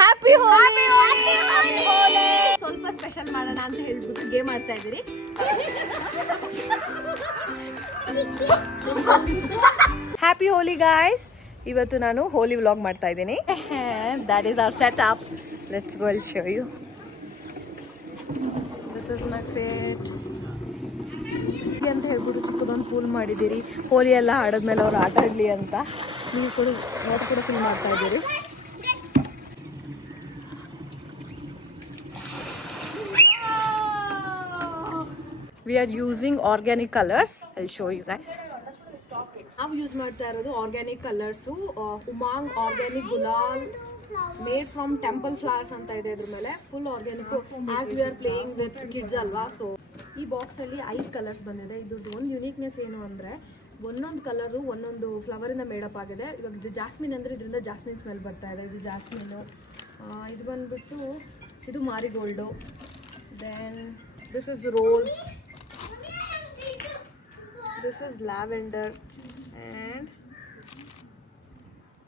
Happy ಹೋಲಿ. ಸ್ವಲ್ಪ special ಮಾಡೋಣ ಅಂತ ಹೇಳ್ಬಿಟ್ಟು ಗೇಮ್ ಆಡ್ತಾ ಇದ್ದೀರಿ. Happy Holi guys. ಇವತ್ತು ನಾನು ಹೋಲಿ ವ್ಲಾಗ್ ಮಾಡ್ತಾ ಇದ್ದೀನಿ. That is our set up. Let's go I'll show you. This is my fate ಅಂತ ಹೇಳ್ಬಿಟ್ಟು ಚಿಕ್ಕದೊಂದು ಪೂಲ್ ಮಾಡಿದ್ದೀರಿ. ಹೋಲಿ ಎಲ್ಲ ಆಡೋದ್ಮೇಲೆ ಅವ್ರು ಆಟ ಆಡಲಿ ಅಂತ ನೀವು ಕೂಡ ಫಿಲ್ ಮಾಡ್ತಾ ಇದ್ದೀರಿ. We are using organic colors. I'll show you guys. ನಾವು ಯೂಸ್ ಮಾಡ್ತಾ ಇರೋದು organic colours. Umang organic gulal made from temple flowers ಅಂತ ಇದೆ. ಇದ್ರ ಮೇಲೆ full organic. As we are playing with kids ಅಲ್ವಾ, ಸೊ ಈ ಬಾಕ್ಸಲ್ಲಿ 5 ಕಲರ್ಸ್ ಬಂದಿದೆ. ಇದ್ರದ್ದು ಒಂದು ಯುನೀಕ್ನೆಸ್ ಏನು ಅಂದರೆ ಒಂದೊಂದು ಕಲರು ಒಂದೊಂದು ಫ್ಲವರಿಂದ ಮೇಡಪ್ ಆಗಿದೆ. ಇವಾಗ ಇದು ಜಾಸ್ಮಿನ್ ಅಂದರೆ ಇದರಿಂದ ಜಾಸ್ಮಿನ್ ಸ್ಮೆಲ್ ಬರ್ತಾ ಇದೆ. ಇದು ಜಾಸ್ಮಿನು. ಇದು ಬಂದ್ಬಿಟ್ಟು ಇದು marigold. Then this is rose. This is lavender and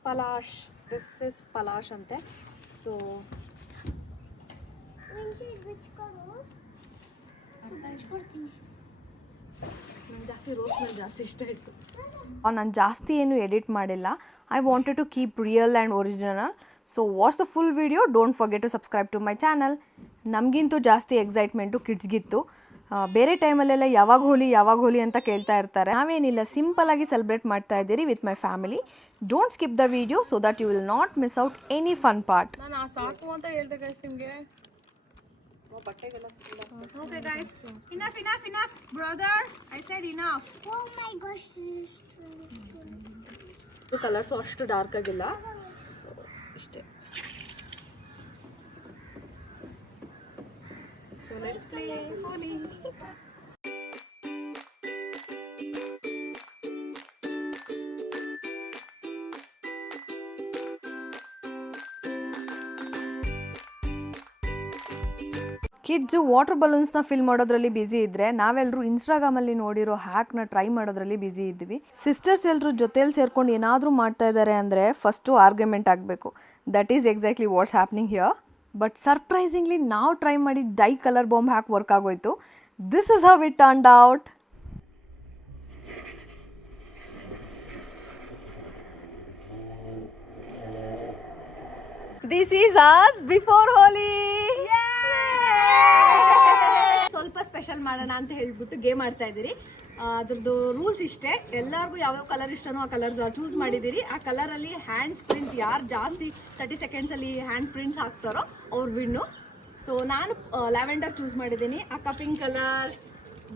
palash. This is palash ante. So ಜಾಸ್ತಿ ರೋಸ್ ಮೇಲೆ ಜಾಸ್ತಿ ಇಷ್ಟ ಆಯಿತು. ನಾನು ಜಾಸ್ತಿ ಏನು ಎಡಿಟ್ ಮಾಡಿಲ್ಲ. I wanted to keep real and original. So watch the full video. Don't forget to subscribe to my channel. ನಮಗಿಂತೂ ಜಾಸ್ತಿ ಎಕ್ಸೈಟ್ಮೆಂಟು ಕಿಡ್ಸ್ಗಿತ್ತು. ಬೇರೆ ಟೈಮಲ್ಲೆಲ್ಲ ಯಾವಾಗ ಹೋಲಿ ಅಂತ ಕೇಳ್ತಾ ಇರ್ತಾರೆ. ನಾವೇನಿಲ್ಲ, ಸಿಂಪಲಾಗಿ ಸೆಲೆಬ್ರೇಟ್ ಮಾಡ್ತಾ ಇದ್ದೀರಿ with my family. Don't skip the video so that you will not miss out any fun part. ನಾನು ಸಾಕು ಅಂತ ಹೇಳ್ದೆ ಗೈಸ್ ನಿಮಗೆ. ಬಟ್ಟೆಗೆಲ್ಲ okay guys, enough brother, I said enough. Oh my gosh. ಇದು ಕಲರ್ಸ್ ಅಷ್ಟು ಡಾರ್ಕ್ ಆಗಿಲ್ಲ, ಸೊ ಇಷ್ಟೇ. So let's play Holi. Kids water ಬಲೂನ್ಸ್ನ ಫಿಲ್ ಮಾಡೋದ್ರಲ್ಲಿ ಬ್ಯುಸಿ ಇದ್ದರೆ, ನಾವೆಲ್ಲರೂ ಇನ್ಸ್ಟಾಗ್ರಾಮಲ್ಲಿ ನೋಡಿರೋ ಹ್ಯಾಕ್ನ ಟ್ರೈ ಮಾಡೋದ್ರಲ್ಲಿ ಬ್ಯುಸಿ ಇದ್ವಿ. ಸಿಸ್ಟರ್ಸ್ ಎಲ್ಲರೂ ಜೊತೆಯಲ್ಲಿ ಸೇರ್ಕೊಂಡು ಏನಾದರೂ ಮಾಡ್ತಾ ಇದ್ದಾರೆ ಅಂದರೆ ಫಸ್ಟು ಆರ್ಗ್ಯುಮೆಂಟ್ ಆಗಬೇಕು. That is exactly what's happening here. But surprisingly ನಾವು ಟ್ರೈ ಮಾಡಿ ಡೈ ಕಲರ್ ಬಾಂಬ್ ಹಾಕಿ ವರ್ಕ್ ಆಗೋಯ್ತು. This is how it turned out. This is us before Holi. ಸ್ವಲ್ಪ ಸ್ಪೆಷಲ್ ಮಾಡೋಣ ಅಂತ ಹೇಳ್ಬಿಟ್ಟು ಗೇಮ್ ಆಡ್ತಾ ಇದ್ದೀರಿ. ಅದ್ರದ್ದು ರೂಲ್ಸ್ ಇಷ್ಟೇ. ಎಲ್ಲರಿಗೂ ಯಾವ್ಯಾವ ಕಲರ್ ಇಷ್ಟನೋ ಆ ಕಲರ್ ಚೂಸ್ ಮಾಡಿದ್ದೀರಿ. ಆ ಕಲರಲ್ಲಿ ಹ್ಯಾಂಡ್ಸ್ ಪ್ರಿಂಟ್ ಯಾರು ಜಾಸ್ತಿ 30 ಸೆಕೆಂಡ್ಸಲ್ಲಿ ಹ್ಯಾಂಡ್ ಪ್ರಿಂಟ್ಸ್ ಹಾಕ್ತಾರೋ ಅವ್ರು ವಿನ್ನು. ಸೊ ನಾನು ಲ್ಯಾವೆಂಡರ್ ಚೂಸ್ ಮಾಡಿದ್ದೀನಿ. ಅಕ್ಕ pink colour,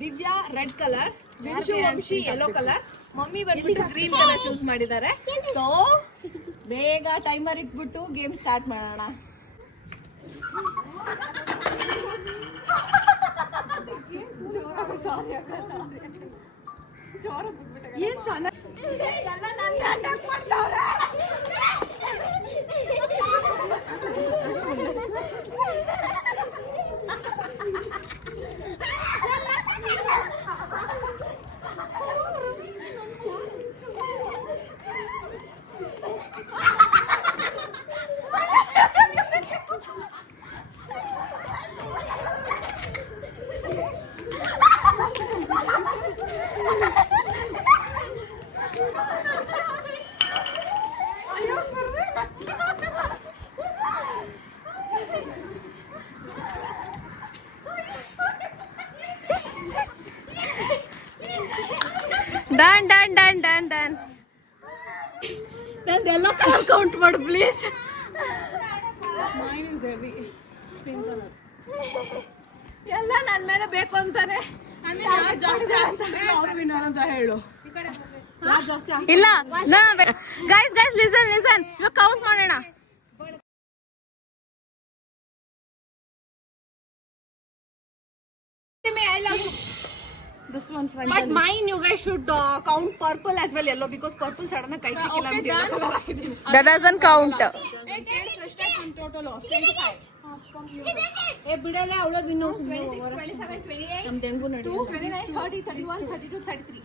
Divya red colour, Vamshi yellow colour, mummy ಬಂದ್ಬಿಟ್ಟು ಗ್ರೀನ್ ಕಲರ್ ಚೂಸ್ ಮಾಡಿದ್ದಾರೆ. ಸೊ ಬೇಗ ಟೈಮರ್ ಇಟ್ಬಿಟ್ಟು ಗೇಮ್ ಸ್ಟಾರ್ಟ್ ಮಾಡೋಣ. ಏನ್ ಚೆನ್ನಾಗಿ ಡನ್. ನಂದೆಲ್ಲ ಕಲರ್ ಕೌಂಟ್ ಮಾಡು ಪ್ಲೀಸ್. ಎಲ್ಲ ನನ್ನ ಮೇಲೆ ಬೇಕು ಅಂತಾನೆ. ಹೇಳು. ಇಲ್ಲ ಗೈಸ್ ಲಿಸನ್ ಇವಾಗ ಕೌಂಟ್ ಮಾಡೋಣ. This one front. But mine you guys should count purple as well, yellow, because purple suddenly ಕೈ ಸಿಕ್ಕಿಲ್ಲ ಅಂತ yellow color ಹಾಕಿದೀನಿ. That doesn't count. Total 25. ಏ ಬಿಡಲ್ಲ ಅವಳ ವಿನ್ 26, 27, 28 ನಮ್ ತೆಂಗು ನೋಡಿ 29, 30, 31, 32, 33.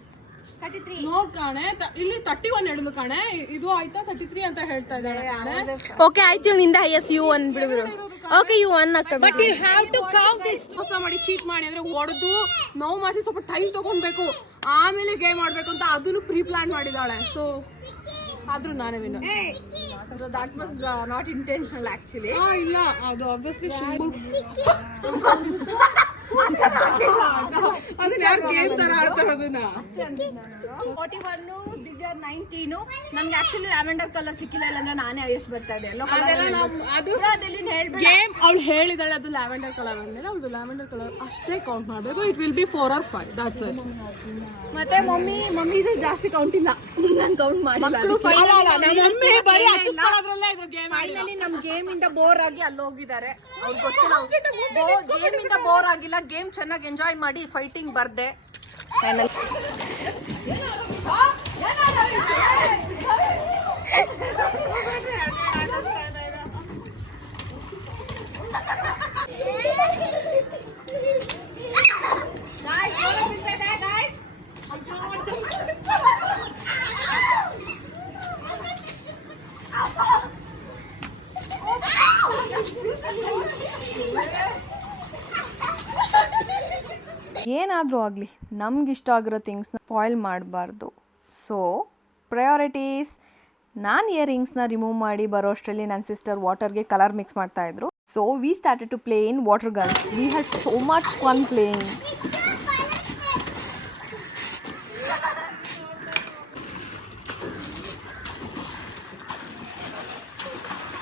ನೋಡ್ ಕಾಣೆ ಇಲ್ಲಿ 31 ಹೇಳಿದ್ಲು ಕಾಣೆ, ಇದು ಆಯ್ತಾ 33 ಅಂತ ಹೇಳ್ತಾ ಇದ್ದಾಳೆ ಕಾಣೆ. ಓಕೆ ಆಯ್ತು, ನಿಂದ ಎಸ್ ಯು ಒನ್ ಬಿಡು. ಓಕೆ ಯು ಒನ್ ಆಗ್ತದೆ. But you have to count this. ಮೋಸ ಮಾಡಿ ಚೀಟ್ ಮಾಡಿ ಅಂದ್ರೆ ಹೊಡೆದು ನೋವು ಮಾಡಿ ಸ್ವಲ್ಪ ಟೈಮ್ ತಗೊಂಡ್ಬೇಕು, ಆಮೇಲೆ ಗೇಮ್ ಆಡ್ಬೇಕು ಅಂತ ಅದನ್ನು ಪ್ರೀ ಪ್ಲಾನ್ ಮಾಡಿದಾಳೆ. ಸೊ ಆದ್ರೂ ನಾನೇ win. That was not intentional actually. ಇಲ್ಲ ಅದು ಆಬ್ವಿಯಸ್ಲಿ ಅದನ್ನ ಯಾರು ಗೇಮ್ ತರ ಆಡ್ತಾರೆ ಅದನ್ನ. 41 ದಿಜರ್ 19. ನನ್ಗೆ ಆಕ್ಚುಲಿ ಲ್ಯಾವೆಂಡರ್ ಕಲರ್ ಸಿಕ್ಕಿಲ್ಲ, ಇಲ್ಲಾಂದ್ರೆ ನಾನೇ ಹೈಯೆಸ್ಟ್ ಬರ್ತಾ ಇದೆ. ಎಲ್ಲೋ ಕಲರ್ ಗೇಮ್ ಅವಳು ಹೇಳಿದಾಳೆ ಅದು ಲ್ಯಾವೆಂಡರ್ ಕಲರ್ ಅಂದ್ರೆ ಅವಳು ಲ್ಯಾವೆಂಡರ್ ಕಲರ್ ಅಷ್ಟೇ ಕೌಂಟ್ ಮಾಡಬೇಕು. It will be 4 or 5. That's it. ಮತ್ತೆ ಮಮ್ಮಿ ಇದು ಜಾಸ್ತಿ ಕೌಂಟ್ ಇಲ್ಲ, ನಾನು ಕೌಂಟ್ ಮಾಡಿಲ್ಲ. ಫೈನಲಿ ನಮ್ ಗೇಮ್ ಇಂದ ಬೋರ್ ಆಗಿ ಅಲ್ಲಿ ಹೋಗಿದ್ದಾರೆ. ಅವ್ರಿಗೆ ಗೊತ್ತಿಲ್ಲ ಗೇಮ್ ಇಂದ ಬೋರ್ ಆಗಿಲ್ಲ, ಗೇಮ್ ಚೆನ್ನಾಗಿ ಎಂಜಾಯ್ ಮಾಡಿ ಫೈಟಿಂಗ್ ಬರ್ದೆ. ಏನಾದರೂ ಆಗಲಿ ನಮಗಿಷ್ಟ ಆಗಿರೋ ಥಿಂಗ್ಸ್ನ ಸ್ಪಾಯ್ಲ್ ಮಾಡಬಾರ್ದು. So priorities. ನಾನು ಇಯರಿಂಗ್ಸ್ನ ರಿಮೂವ್ ಮಾಡಿ ಬರೋ ಅಷ್ಟರಲ್ಲಿ ನನ್ನ ಸಿಸ್ಟರ್ ವಾಟರ್ಗೆ ಕಲರ್ ಮಿಕ್ಸ್ ಮಾಡ್ತಾಯಿದ್ರು. So we started to play in water guns. We had so much fun playing.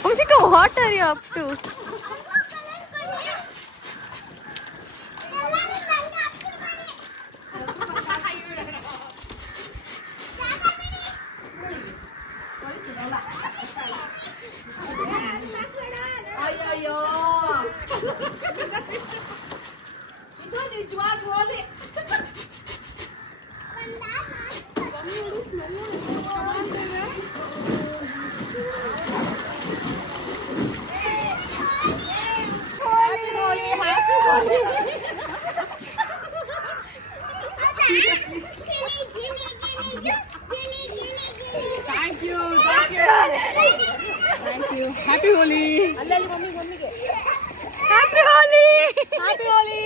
Umshika, what are you up to? ಅಯ್ಯಯ್ಯೋ, ಇದು ನಿಜವಾದ ಹೋದೆ. Thank you. Happy Holi. ಅಲ್ಲಲ್ಲಿ ಮಮ್ಮಿಗೆ Happy Holi. Happy Holi.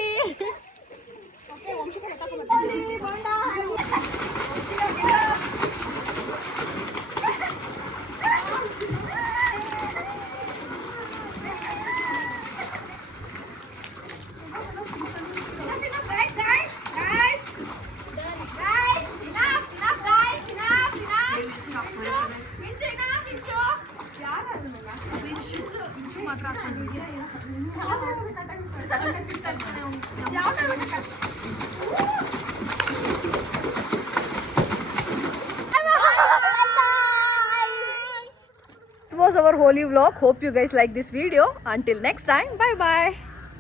This was our Holi vlog. Hope you guys like this video. Until next time, bye bye.